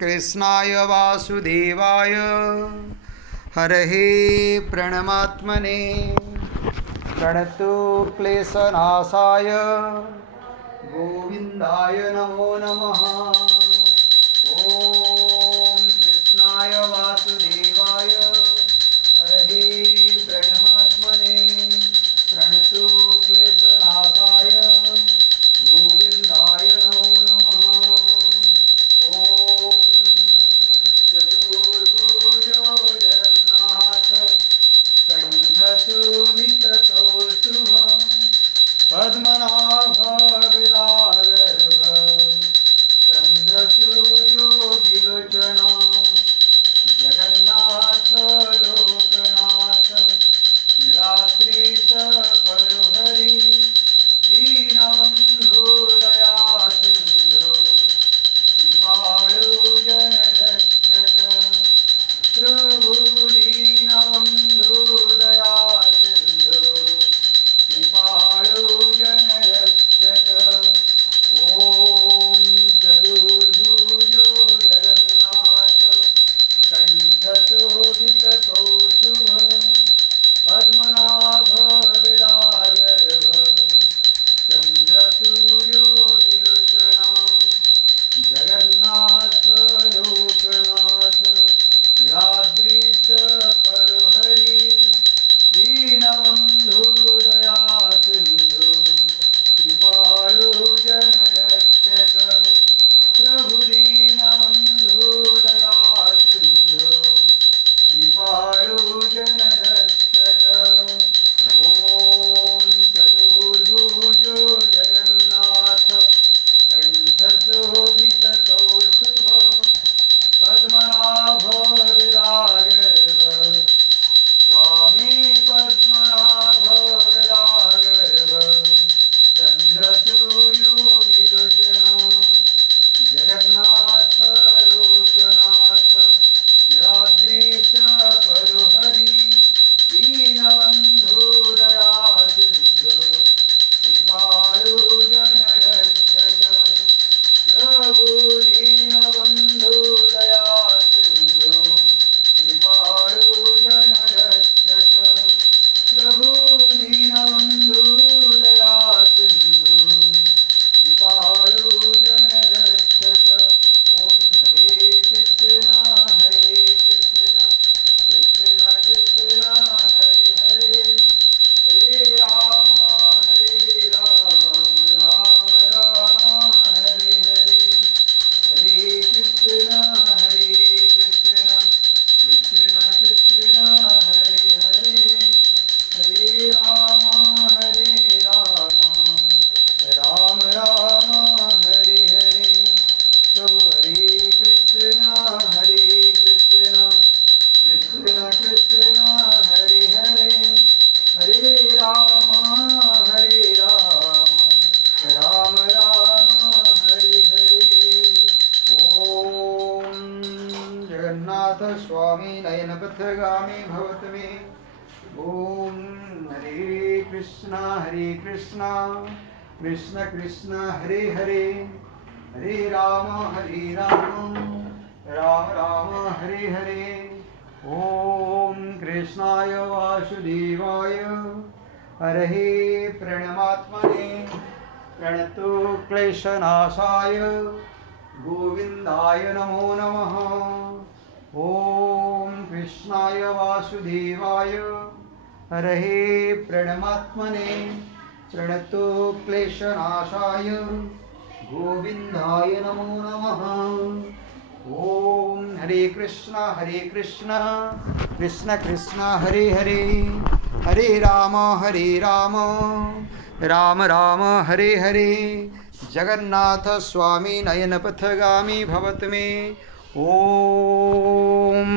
कृष्णाय वासुदेवाय हरहे प्रणमात्मने प्रणतो क्लेशनाशाय गोविंदाय नमो नमः। ओम कृष्णाय वासुदेवाय हरहे प्रणमात्मने प्रणतो क्लेशनाशाय गोविंदाय नमो नमः। ओम चतुर्भुजो जगन्नाथ कंठशोभितकौस्तुभ पद्मनाभ विरागर्भ चंद्रसूर्यो विलोचन जगन्नाथ लोकनाथ नीलाद्रीश परुहरि दीनबन्धु दया सिन्धु कृपाळु जनरक्षक प्रभु दीनबन्धु दया सिन्धु कृपाळु जनरक्षक। ओम चतुर्भुजो जगन्नाथ कंठशोभितकौस्तुभ पद्मनाभ विरागर्भ चंद्रसूर्यो विलोचना जगन्नाथ लोकनाथ नीलाद्रीश परुहरि दीनबन्धु दया सिन्धु कृपाळु जनरक्षक प्रभु दीनबन्धु दया सिन्धु कृपाळु जनरक्षक। ओम चतुर्भुजो जगन्नाथ कंठशोभितकौस्तुभ पद्मनाभ विरागर्भ स्वामी पद्मनाभ विरागर्भ चंद्रसूर्यो विलोचन जगन्नाथ लोकनाथ नीलाद्रीश परुहरि दीनबन्धु दया सिन्धु कृपाळु जनरक्षक प्रभु दीनबन्धु दया सिन्धु कृपाळु जनरक्षक प्रभु दीनबन्धु दया सिन्धु कृपाळु जनरक्षक। ओम हरे कृष्ण कृष्ण कृष्ण हरे हरे हरे राम राम राम हरे हरे हरे कृष्ण कृष्ण कृष्ण हरे हरे हरे राम राम राम हरे हरे। तो हरे कृष्ण कृष्ण कृष्ण हरे हरे हरे राम राम राम हरे हरे। ओम जगन्नाथ स्वामी नयनपथगामी भवत मे। ओम हरे कृष्ण कृष्ण कृष्ण हरे हरे हरे राम राम राम हरे हरे। ओम कृष्णाय वासुदेवाय हरहे प्रणमात्मने प्रणतो क्लेशनाशाय गोविंदाय नमो नमः। ओम कृष्णाय वासुदेवाय हरहे प्रणमात्मने प्रणतो क्लेशनाशाय गोविंदाय नमो नमः। ओम हरे कृष्ण कृष्ण कृष्ण हरे हरे हरे राम राम राम हरे हरे। जगन्नाथ स्वामी नयनपथगामी भवत मे। ओम